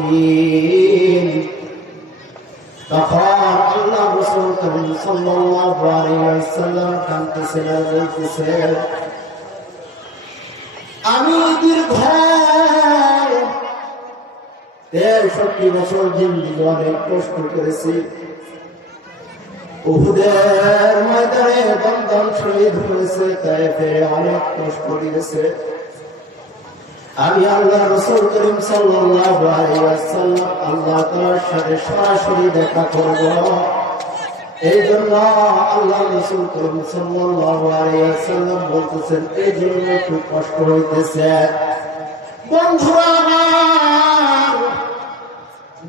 কঠিন। তখন আল্লাহ রাসূল সাল্লাল্লাহু আলাইহি ওয়াসাল্লাম কাঁদতেছেন আর বলতেছেন, আমি দীর্ঘ 63 বছর জিন্দেগি অনেক কষ্ট করেছি। উহুদের ময়দানে দমদম শহীদ হয়েছে, তায়েফে অনেক কষ্ট দিয়েছে। আমি আল্লাহ রাসূল করিম সাল্লাল্লাহু আলাইহি ওয়াসাল্লাম আল্লাহ তাআলার সাথে সরাসরি দেখা করব, এই জন্য আল্লাহ রাসূল করিম সাল্লাল্লাহু আলাইহি ওয়াসাল্লাম বলতেছেন এই জন্য একটু কষ্ট হইতেছে। বন্ধুরা আমার,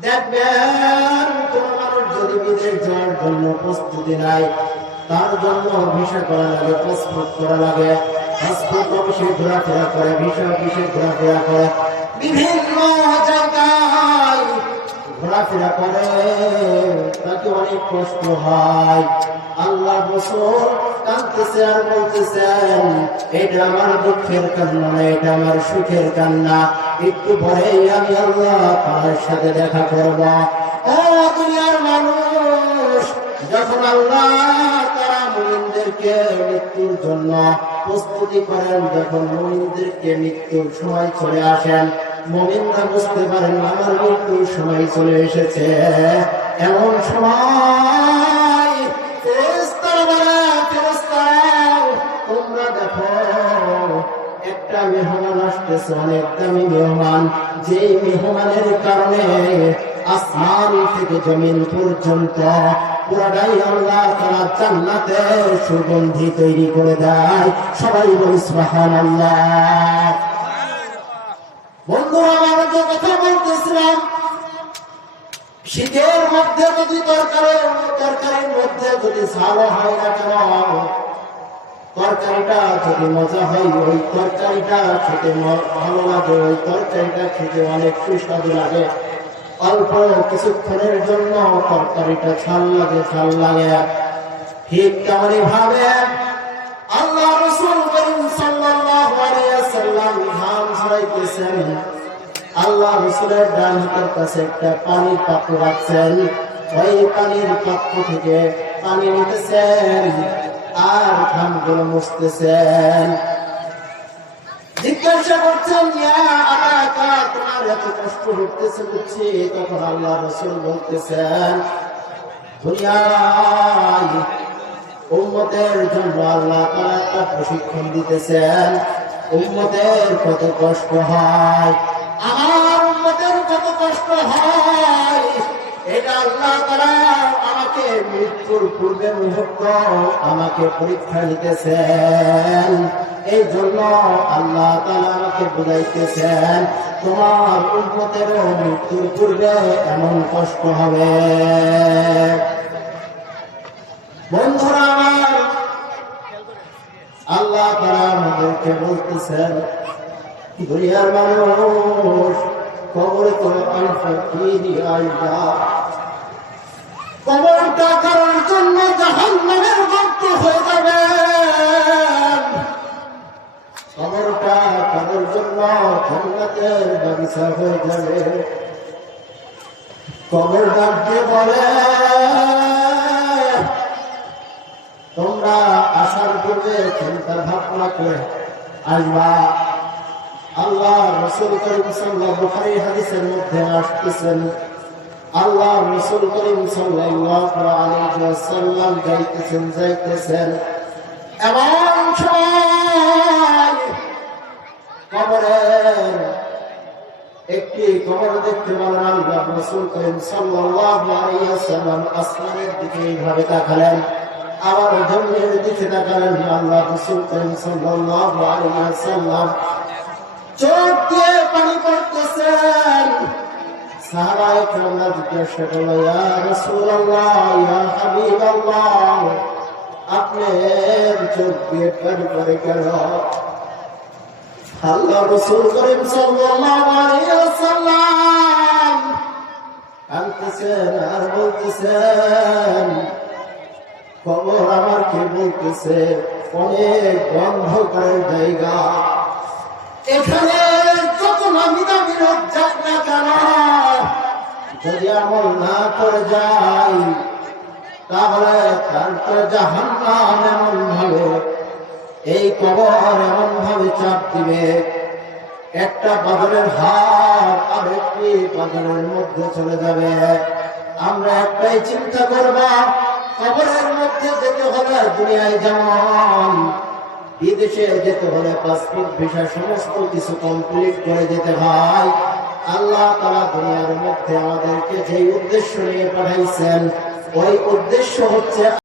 দেখবেন কোন মানুষ যদি বিদেশ যাওয়ার জন্য প্রস্তুতি নাই, তার জন্য ভিসা করা লাগে, পাসপোর্ট করা লাগে, পাসপোর্ট অফিসে ঘোরাফেরা করে, ভিসা অফিসে ঘোরাফেরা করে, বিভিন্ন জায়গায় ঘোরাফেরা করে, তাকে অনেক কষ্ট হয়। আল্লাহ রাসূল কাঁদতেছে আর বলতেছেন, এটা আমার দুঃখের কান্না না, এটা আমার সুখের কান্না। একটু পরেই আমি আল্লাহ তাআলার সাথে দেখা করব। ও দুনিয়ার মানুষ, যখন আল্লাহ তাআলা মুমিনদেরকে মৃত্যুর জন্য প্রস্তুতি করেন, যখন মুমিনদেরকে মৃত্যুর সময় চলে আসেন, মুমিনরা বুঝতে পারেন আমার মৃত্যুর সময় চলে এসেছে। এমন সময় তোমরা দেখো একটা মেহমান আসতেছে, অনেক দামি মেহমান, যে মেহমানের কারণে আসমান থেকে জমিন পর্যন্ত পুরাটাই আল্লাহ তাআলা জান্নাতের সুগন্ধি তৈরি করে দেয়। সবাই বলি সুবহানাল্লাহ। বন্ধুরা আমার, যে কথা বলতেছিলাম, শীতের মধ্যে যদি তরকারির মধ্যে যদি ঝাল হয় না কেন, তরকারিটা যদি মজা হয়, ওই তরকারিটা খেতে ভালো লাগে, ওই তরকারিটা খেতে অনেক সুস্বাদু লাগে। অল্প কিছুক্ষণের জন্য তরকারিটা ঝাল লাগে। ঠিক তেমনি ভাবে আল্লাহ রাসূল করিম সাল্লাল্লাহু আলাইহি ওয়াসাল্লাম ঘাম ঝরাইতেছেন। আল্লাহ রাসূলের ডান হাতের কাছে একটা পানির পাত্র রাখছেন, ওই পানির পাত্র থেকে পানি নিতেছেন আর ঘামগুলো মুছতেছেন। জিজ্ঞাসা করছেন, ইয়া আবাকা, তোমার এত কষ্ট হতেছে বুঝছি। তখন আল্লাহ রাসূল বলতেছেন, দুনিয়ায় উম্মতের জন্য আল্লাহ তাআলা একটা প্রশিক্ষণ দিতেছেন। উম্মতের কত কষ্ট হয়, আমার উম্মতের কত কষ্ট হয়, এটা আল্লাহ তাআলা আমাকে মৃত্যুর পূর্বে মুহূর্ত আমাকে পরীক্ষা নিতেছেন। এই জন্য আল্লাহ তাআলা আমাকে বুঝাইতেছেন, তোমার উম্মতের মৃত্যুর পূর্বে এমন কষ্ট হবে। বন্ধুরা আমার, আল্লাহ তাআলা আমাদেরকে বলতেছেন, দুনিয়ার মানুষ, কবরে তো আলফাকিরি আইবা, কবরটা কারোর জন্য জাহান্নামের গর্ত হয়ে যাবে, কবরটা কারোর জন্য জান্নাতের বাগিচা হয়ে যাবে। কবর ডাকতে বলে, তোমরা আসার পূর্বে চিন্তা ভাবনা করে আসবা। আল্লাহ রাসূল করিম সাল্লাল্লাহু বুখারী হাদিসের মধ্যে আসতেছেন, আল্লাহ রাসূল করিম সাল্লাল্লাহু আলাইহি ওয়াসাল্লাম যাইতেছেন, এমন সময় কবরের একটি কবর দেখতে পেলেন। আল্লাহ রাসূল করিম সাল্লাল্লাহু আলাইহি ওয়াসাল্লাম আসমানের দিকে এইভাবে তাকালেন, আবার জমিনের দিকে তাকালেন। আল্লাহ রাসূল করিম সাল্লাল্লাহু আলাইহি ওয়াসাল্লাম চোখ দিয়ে পানি পড়তেছেন। সাহাবায়ে কেরামরা জিজ্ঞাসা করলেন, ইয়া রাসূলুল্লাহ, ইয়া হাবিবাল্লাহ, আপনার চোখ দিয়ে পানি পড়ে কেন? আল্লাহ রাসূল করিম সাল্লাল্লাহু আলাইহি ওয়াসাল্লাম কাঁদতেছেন আর বলতেছেন, কবর আমাকে বলতেছে অনেক অন্ধকারের জায়গা, এখানে যত নামি দামি লোক যাক না কেন, যদি আমল না করে যায় তাহলে তারপরে জাহান্নাম এমন ভাবে, এই কবর এমন ভাবে চাপ দিবে, একটা বাদরের হার আর একটি বাদরের মধ্যে চলে যাবে। আমরা একটাই চিন্তা করবা, কবরের মধ্যে যেতে হলে দুনিয়ায় যেমন, বিদেশে যেতে হলে পাসপোর্ট ভিসা সমস্ত কিছু কমপ্লিট করে যেতে হয়। আল্লাহ তাআলা দুনিয়ার মধ্যে আমাদেরকে যে উদ্দেশ্য নিয়ে পাঠাইছেন, ওই উদ্দেশ্য হচ্ছে